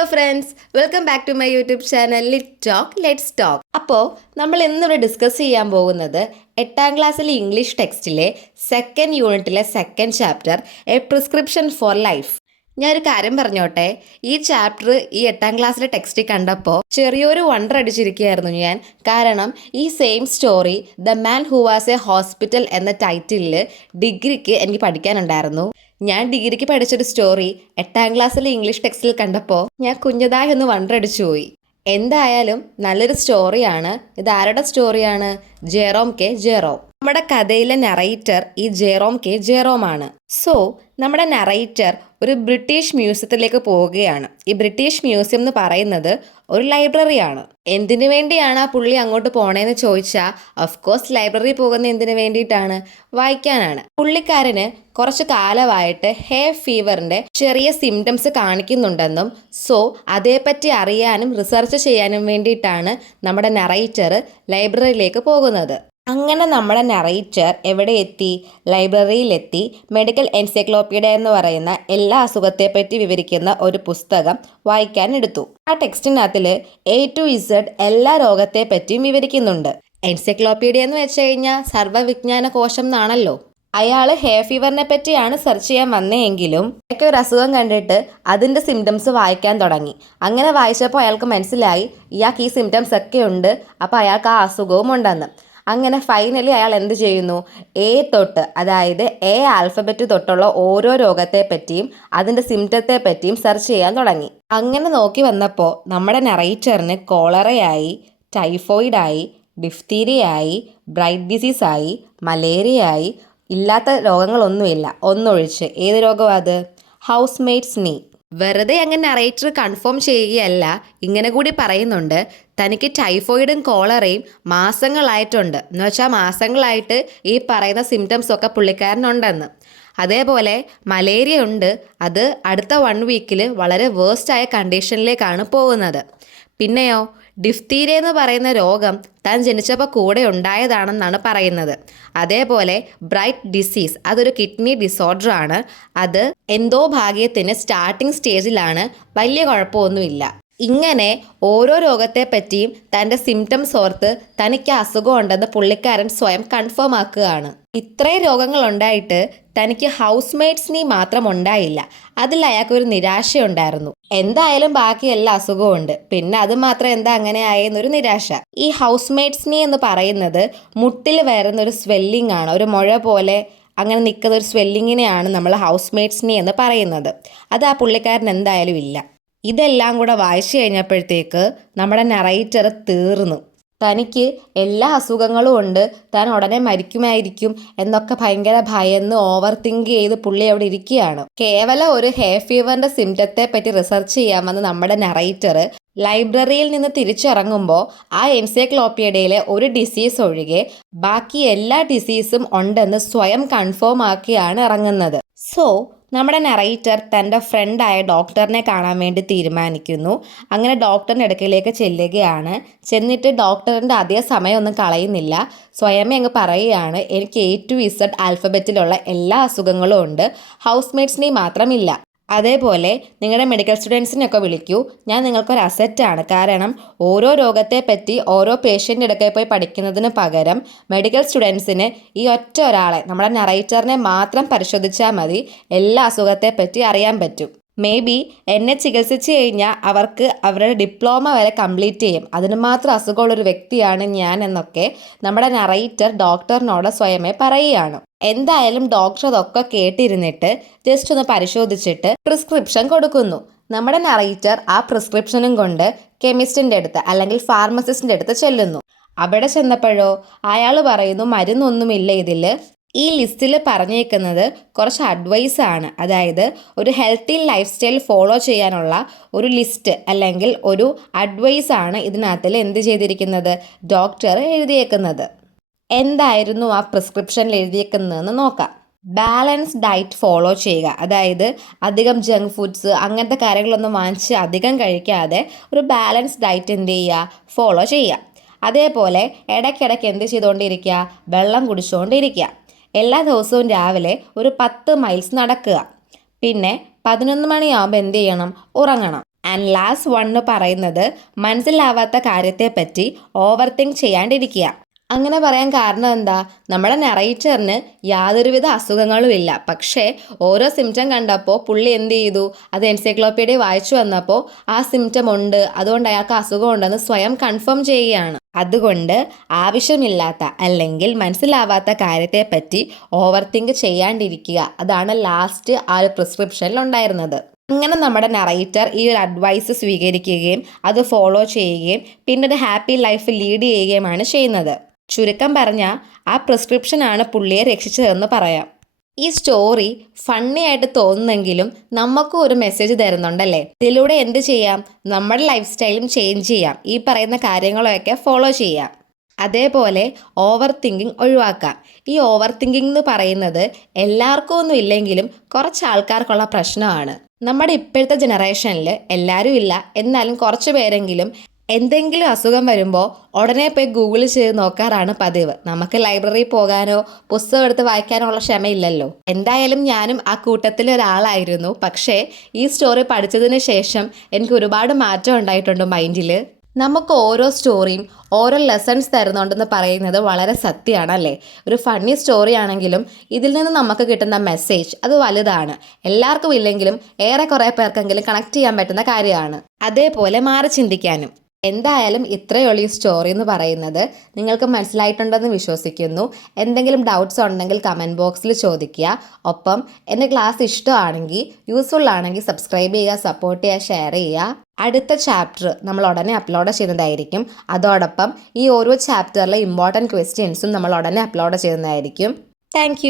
Hello friends, welcome back to my YouTube channel let's talk. അപ്പോൾ നമ്മൾ ഇന്നിവിടെ discuss ചെയ്യാൻ പോകുന്നത് 8ാം ക്ലാസ്സിലെ ഇംഗ്ലീഷ് ടെക്സ്റ്റിലെ സെക്കൻഡ് യൂണിറ്റിലെ second chapter a prescription for life. ഞാനൊരു കാര്യം പറഞ്ഞോട്ടെ, ഈ ചാപ്റ്റർ ഈ 8ാം ക്ലാസ്സിലെ ടെക്സ്റ്റിൽ കണ്ടപ്പോൾ ചെറിയൊരു വണ്ടർ അടിച്ചിരിക്കുകയായിരുന്നു ഞാൻ. കാരണം ഈ same story the man who was A hospital എന്ന ടൈറ്റിലിൽ ഡിഗ്രിക്ക് എനിക്ക് പഠിക്കാനുണ്ടായിരുന്നു. ഞാൻ ഡിഗ്രിക്ക് പഠിച്ചൊരു സ്റ്റോറി 8ാം ക്ലാസ്സിലെ ഇംഗ്ലീഷ് ടെക്സ്റ്റിൽ കണ്ടപ്പോൾ ഞാൻ കുഞ്ഞതായി ഒന്ന് വണ്ടർ അടിച്ചു പോയി. എന്തായാലും നല്ലൊരു സ്റ്റോറിയാണ്. ഇത് ആരുടെ സ്റ്റോറിയാണ്? Jerome K Jerome. നമ്മുടെ കഥയിലെ നറേറ്റർ ഈ ജെറോം കെ ജെറോം ആണ്. സോ നമ്മുടെ നറേറ്റർ ഒരു ബ്രിട്ടീഷ് മ്യൂസിയത്തിലേക്ക് പോവുകയാണ്. ഈ ബ്രിട്ടീഷ് മ്യൂസിയം എന്ന് പറയുന്നത് ഒരു ലൈബ്രറിയാണ്. എന്തിനു വേണ്ടിയാണ് ആ പുള്ളി അങ്ങോട്ട് പോണേന്ന് ചോദിച്ചാൽ ഓഫ്കോഴ്സ് ലൈബ്രറി പോകുന്ന എന്തിനു വേണ്ടിയിട്ടാണ്? വായിക്കാനാണ്. പുള്ളിക്കാരന് കുറച്ച് കാലമായിട്ട് ഹേ ഫീവറിന്റെ ചെറിയ സിംറ്റംസ് കാണിക്കുന്നുണ്ടെന്നും സോ അതേപ്പറ്റി അറിയാനും റിസർച്ച് ചെയ്യാനും വേണ്ടിയിട്ടാണ് നമ്മുടെ നറേറ്റർ ലൈബ്രറിയിലേക്ക് പോകുന്നത്. അങ്ങനെ നമ്മുടെ നറേറ്റർ എവിടെ എത്തി? ലൈബ്രറിയിലെത്തി. മെഡിക്കൽ എൻസൈക്ലോപ്പീഡിയ എന്ന് പറയുന്ന എല്ലാ അസുഖത്തെപ്പറ്റി വിവരിക്കുന്ന ഒരു പുസ്തകം വായിക്കാൻ എടുത്തു. ആ ടെക്സ്റ്റിനകത്തിൽ A to Z എല്ലാ രോഗത്തെപ്പറ്റിയും വിവരിക്കുന്നുണ്ട്. എൻസൈക്ലോപ്പീഡിയ എന്ന് വെച്ച് കഴിഞ്ഞാൽ സർവ്വവിജ്ഞാന കോശം എന്നാണല്ലോ. അയാൾ ഹേ ഫീവറിനെ പറ്റിയാണ് സെർച്ച് ചെയ്യാൻ വന്നതെങ്കിലും അയാൾക്ക് ഒരു അസുഖം കണ്ടിട്ട് അതിൻ്റെ സിംറ്റംസ് വായിക്കാൻ തുടങ്ങി. അങ്ങനെ വായിച്ചപ്പോൾ അയാൾക്ക് മനസ്സിലായി ഇയാൾക്ക് ഈ സിംറ്റംസ് ഒക്കെ ഉണ്ട്, അപ്പോൾ അയാൾക്ക് ആ അസുഖവും ഉണ്ടെന്ന്. അങ്ങനെ ഫൈനലി അയാൾ എന്ത് ചെയ്യുന്നു? A തൊട്ട്, അതായത് A ആൽഫബറ്റ് തൊട്ടുള്ള ഓരോ രോഗത്തെ പറ്റിയും അതിൻ്റെ സിംറ്റത്തെ പറ്റിയും സെർച്ച് ചെയ്യാൻ തുടങ്ങി. അങ്ങനെ നോക്കി വന്നപ്പോൾ നമ്മുടെ നറേറ്ററിന് കോളറയായി, ടൈഫോയിഡായി, ഡിഫ്തീരിയായി, ബ്രൈറ്റ് ഡിസീസായി, മലേറിയയായി, ഇല്ലാത്ത രോഗങ്ങളൊന്നുമില്ല ഒന്നൊഴിച്ച്. ഏത് രോഗമാണ് അത്? ഹൗസ് മേറ്റ്സ് നീ. വെറുതെ അങ്ങനെ നറേറ്റർ കൺഫേം ചെയ്യുകയല്ല, ഇങ്ങനെ കൂടി പറയുന്നുണ്ട് തനിക്ക് ടൈഫോയിഡും കോളറയും മാസങ്ങളായിട്ടുണ്ട്. എന്ന് വെച്ചാൽ മാസങ്ങളായിട്ട് ഈ പറയുന്ന സിംറ്റംസ് ഒക്കെ പുള്ളിക്കാരനുണ്ടെന്ന്. അതേപോലെ മലേറിയ ഉണ്ട്, അത് അടുത്ത 1 വീക്കിൽ വളരെ വേഴ്സ്റ്റായ കണ്ടീഷനിലേക്കാണ് പോകുന്നത്. പിന്നെയോ ഡിഫ്തീരിയ എന്ന് പറയുന്ന രോഗം താൻ ജനിച്ചപ്പോൾ കൂടെ ഉണ്ടായതാണെന്നാണ് പറയുന്നത്. അതേപോലെ ബ്രൈറ്റ് ഡിസീസ്, അതൊരു കിഡ്നി ഡിസോർഡർ ആണ്. അത് എന്തോ ഭാഗ്യത്തിന് സ്റ്റാർട്ടിംഗ് സ്റ്റേജിലാണ്, വലിയ കുഴപ്പമൊന്നുമില്ല. ഇങ്ങനെ ഓരോ രോഗത്തെ പറ്റിയും തൻ്റെ സിംറ്റംസ് ഓർത്ത് തനിക്ക് അസുഖം ഉണ്ടെന്ന് പുള്ളിക്കാരൻ സ്വയം കൺഫേം ആക്കുകയാണ്. ഇത്രയും രോഗങ്ങൾ ഉണ്ടായിട്ട് തനിക്ക് ഹൗസ് മേറ്റ്സ് നീ മാത്രം ഉണ്ടായില്ല. അതിൽ അയാൾക്കൊരു നിരാശയുണ്ടായിരുന്നു. എന്തായാലും ബാക്കി എല്ലാ അസുഖവും ഉണ്ട്, പിന്നെ അത് മാത്രം എന്താ അങ്ങനെ ആയെന്നൊരു നിരാശ. ഈ ഹൗസ് മേറ്റ്സ് നീ എന്ന് പറയുന്നത് മുട്ടിൽ വരുന്നൊരു സ്വെല്ലിംഗ് ആണ്. ഒരു മുഴ പോലെ അങ്ങനെ നിൽക്കുന്ന ഒരു സ്വെല്ലിങ്ങിനെയാണ് നമ്മൾ ഹൗസ് മേറ്റ്സ് നീ എന്ന് പറയുന്നത്. അത് ആ പുള്ളിക്കാരൻ എന്തായാലും ഇല്ല. ഇതെല്ലാം കൂടെ വായിച്ചു കഴിഞ്ഞപ്പോഴത്തേക്ക് നമ്മുടെ നറേറ്റർ തീർന്നു. തനിക്ക് എല്ലാ അസുഖങ്ങളും ഉണ്ട്, താൻ ഉടനെ മരിക്കുമായിരിക്കും എന്നൊക്കെ ഭയങ്കര ഭയന്ന് ഓവർ തിങ്ക് ചെയ്ത് പുള്ളി അവിടെ ഇരിക്കുകയാണ്. കേവലം ഒരു ഹേ ഫീവറിന്റെ സിംറ്റത്തെ പറ്റി റിസർച്ച് ചെയ്യാമെന്ന് നമ്മുടെ നറേറ്റർ ലൈബ്രറിയിൽ നിന്ന് തിരിച്ചിറങ്ങുമ്പോൾ ആ എൻസൈക്ലോപ്പീഡിയയിലെ ഒരു ഡിസീസ് ഒഴികെ ബാക്കി എല്ലാ ഡിസീസും ഉണ്ടെന്ന് സ്വയം കൺഫേം ആക്കിയാണ് ഇറങ്ങുന്നത്. സോ നമ്മുടെ നറേറ്റർ തൻ്റെ ഫ്രണ്ടായ ഡോക്ടറിനെ കാണാൻ വേണ്ടി തീരുമാനിക്കുന്നു. അങ്ങനെ ഡോക്ടറിൻ്റെ അടുക്കലേക്ക് ചെല്ലുകയാണ്. ചെന്നിട്ട് ഡോക്ടറിൻ്റെ അധിക സമയമൊന്നും കളയുന്നില്ല, സ്വയമേ അങ്ങ് പറയുകയാണ് എനിക്ക് A to Z ആൽഫബറ്റിലുള്ള എല്ലാ അസുഖങ്ങളും ഉണ്ട്, ഹൗസ് മേറ്റ്സ് നീ മാത്രമില്ല. അതേപോലെ നിങ്ങളുടെ മെഡിക്കൽ സ്റ്റുഡൻസിനെയൊക്കെ വിളിക്കൂ, ഞാൻ നിങ്ങൾക്കൊരു അസറ്റാണ്. കാരണം ഓരോ രോഗത്തെ പറ്റി ഓരോ പേഷ്യൻ്റെ അടുക്കൽ പോയി പഠിക്കുന്നതിന് പകരം മെഡിക്കൽ സ്റ്റുഡൻസിന് ഈ ഒറ്റ ഒരാളെ, നമ്മുടെ നറേറ്ററിനെ മാത്രം പരിശോധിച്ചാൽ മതി, എല്ലാ അസുഖത്തെ പറ്റി അറിയാൻ പറ്റും. മേ ബി എന്നെ ചികിത്സിച്ച് കഴിഞ്ഞാൽ അവർക്ക് അവരുടെ ഡിപ്ലോമ വരെ കംപ്ലീറ്റ് ചെയ്യും, അതിന് മാത്രം അസുഖമുള്ളൊരു വ്യക്തിയാണ് ഞാൻ എന്നൊക്കെ നമ്മുടെ നറേറ്റർ ഡോക്ടറിനോട് സ്വയമേ പറയുകയാണ്. എന്തായാലും ഡോക്ടർ അതൊക്കെ കേട്ടിരുന്നിട്ട് ജസ്റ്റ് ഒന്ന് പരിശോധിച്ചിട്ട് പ്രിസ്ക്രിപ്ഷൻ കൊടുക്കുന്നു. നമ്മുടെ നറേറ്റർ ആ പ്രിസ്ക്രിപ്ഷനും കൊണ്ട് കെമിസ്റ്റിൻ്റെ അടുത്ത് അല്ലെങ്കിൽ ഫാർമസിസ്റ്റിൻ്റെ അടുത്ത് ചെല്ലുന്നു. അവിടെ ചെന്നപ്പോഴോ അയാൾ പറയുന്നു മരുന്നൊന്നുമില്ല ഇതിൽ. ഈ ലിസ്റ്റിൽ പറഞ്ഞേക്കുന്നത് കുറച്ച് അഡ്വൈസ് ആണ്, അതായത് ഒരു ഹെൽത്തി ലൈഫ് സ്റ്റൈൽ ഫോളോ ചെയ്യാനുള്ള ഒരു ലിസ്റ്റ് അല്ലെങ്കിൽ ഒരു അഡ്വൈസ് ആണ് ഇതിനകത്തിൽ എന്ത് ചെയ്തിരിക്കുന്നത്, ഡോക്ടർ എഴുതിയേക്കുന്നത്. എന്തായിരുന്നു ആ പ്രിസ്ക്രിപ്ഷനിൽ എഴുതിയേക്കുന്നതെന്ന് നോക്കാം. ബാലൻസ് ഡയറ്റ് ഫോളോ ചെയ്യുക, അതായത് അധികം ജങ്ക് ഫുഡ്സ് അങ്ങനത്തെ കാര്യങ്ങളൊന്നും വാങ്ങിച്ച് അധികം കഴിക്കാതെ ഒരു ബാലൻസ് ഡയറ്റ് എന്ത് ചെയ്യുക, ഫോളോ ചെയ്യുക. അതേപോലെ ഇടയ്ക്കിടയ്ക്ക് എന്ത് ചെയ്തുകൊണ്ടിരിക്കുക, വെള്ളം കുടിച്ചുകൊണ്ടിരിക്കുക. എല്ലാ ദിവസവും രാവിലെ ഒരു 10 മൈൽസ് നടക്കുക. പിന്നെ 11 മണിയാകുമ്പോൾ എന്ത് ചെയ്യണം, ഉറങ്ങണം. ആൻഡ് ലാസ്റ്റ് വൺ എന്ന് പറയുന്നത് മനസ്സിലാവാത്ത കാര്യത്തെപ്പറ്റി ഓവർ തിങ്ക് ചെയ്യാണ്ടിരിക്കുക. അങ്ങനെ പറയാൻ കാരണം എന്താ? നമ്മുടെ നറേറ്ററിന് യാതൊരുവിധ അസുഖങ്ങളും ഇല്ല, പക്ഷേ ഓരോ സിംറ്റം കണ്ടപ്പോൾ പുള്ളി എന്ത് ചെയ്തു, അത് എൻസൈക്ലോപ്പീഡിയ വായിച്ചു വന്നപ്പോൾ ആ സിംറ്റം ഉണ്ട്, അതുകൊണ്ട് അയാൾക്ക് അസുഖം ഉണ്ടെന്ന് സ്വയം കൺഫേം ചെയ്യുകയാണ്. അതുകൊണ്ട് ആവശ്യമില്ലാത്ത അല്ലെങ്കിൽ മനസ്സിലാവാത്ത കാര്യത്തെപ്പറ്റി ഓവർ തിങ്ക് ചെയ്യാണ്ടിരിക്കുക. അതാണ് ലാസ്റ്റ് ആ ഒരു പ്രിസ്ക്രിപ്ഷനിൽ ഉണ്ടായിരുന്നത്. അങ്ങനെ നമ്മുടെ നറേറ്റർ ഈ ഒരു അഡ്വൈസ് സ്വീകരിക്കുകയും അത് ഫോളോ ചെയ്യുകയും പിന്നെ ഒരു ഹാപ്പി ലൈഫ് ലീഡ് ചെയ്യുകയുമാണ് ചെയ്യുന്നത്. ചുരുക്കം പറഞ്ഞാൽ ആ പ്രിസ്ക്രിപ്ഷനാണ് പുള്ളിയെ രക്ഷിച്ചതെന്ന് പറയാം. ഈ സ്റ്റോറി ഫണ്ണി ആയിട്ട് തോന്നുന്നെങ്കിലും നമുക്കും ഒരു മെസ്സേജ് തരുന്നുണ്ടല്ലേ. ഇതിലൂടെ എന്ത് ചെയ്യാം? നമ്മുടെ ലൈഫ് സ്റ്റൈലും ചേഞ്ച് ചെയ്യാം, ഈ പറയുന്ന കാര്യങ്ങളൊക്കെ ഫോളോ ചെയ്യാം. അതേപോലെ ഓവർ തിങ്കിങ് ഒഴിവാക്കാം. ഈ ഓവർ തിങ്കിങ് എന്ന് പറയുന്നത് എല്ലാവർക്കും ഒന്നും ഇല്ലെങ്കിലും കുറച്ച് ആൾക്കാർക്കുള്ള പ്രശ്നമാണ്. നമ്മുടെ ഇപ്പോഴത്തെ ജനറേഷനിൽ എല്ലാവരും ഇല്ല, എന്നാലും കുറച്ച് പേരെങ്കിലും എന്തെങ്കിലും അസുഖം വരുമ്പോൾ ഉടനെ പോയി ഗൂഗിൾ ചെയ്ത് നോക്കാറാണ് പതിവ്. നമുക്ക് ലൈബ്രറിയിൽ പോകാനോ പുസ്തകം എടുത്ത് വായിക്കാനോ ഉള്ള ക്ഷമയില്ലല്ലോ. എന്തായാലും ഞാനും ആ കൂട്ടത്തിൽ ഒരാളായിരുന്നു. പക്ഷേ ഈ സ്റ്റോറി പഠിച്ചതിന് ശേഷം എനിക്ക് ഒരുപാട് മാറ്റം ഉണ്ടായിട്ടുണ്ട് മൈൻഡിൽ. നമുക്ക് ഓരോ സ്റ്റോറിയും ഓരോ ലെസൺസ് തരുന്നുണ്ടെന്ന് പറയുന്നത് വളരെ സത്യമാണ് അല്ലേ. ഒരു ഫണ്ണി സ്റ്റോറി ആണെങ്കിലും ഇതിൽ നിന്ന് നമുക്ക് കിട്ടുന്ന മെസ്സേജ് അത് വലുതാണ്. എല്ലാവർക്കും ഇല്ലെങ്കിലും ഏറെ കുറേ പേർക്കെങ്കിലും കണക്ട് ചെയ്യാൻ പറ്റുന്ന കാര്യമാണ്. അതേപോലെ മാറി ചിന്തിക്കാനും. എന്തായാലും ഇത്രയുള്ള ഈ സ്റ്റോറി എന്ന് പറയുന്നത് നിങ്ങൾക്ക് മനസ്സിലായിട്ടുണ്ടെന്ന് വിശ്വസിക്കുന്നു. എന്തെങ്കിലും ഡൗട്ട്സ് ഉണ്ടെങ്കിൽ കമൻറ്റ് ബോക്സിൽ ചോദിക്കുക. ഒപ്പം എൻ്റെ ക്ലാസ് ഇഷ്ടമാണെങ്കിൽ യൂസ്ഫുൾ ആണെങ്കിൽ സബ്സ്ക്രൈബ് ചെയ്യുക, സപ്പോർട്ട് ചെയ്യുക, ഷെയർ ചെയ്യുക. അടുത്ത ചാപ്റ്റർ നമ്മൾ ഉടനെ അപ്ലോഡ് ചെയ്യുന്നതായിരിക്കും. അതോടൊപ്പം ഈ ഓരോ ചാപ്റ്ററിലെ ഇമ്പോർട്ടൻറ്റ് ക്വസ്റ്റ്യൻസും നമ്മൾ ഉടനെ അപ്ലോഡ് ചെയ്യുന്നതായിരിക്കും. താങ്ക്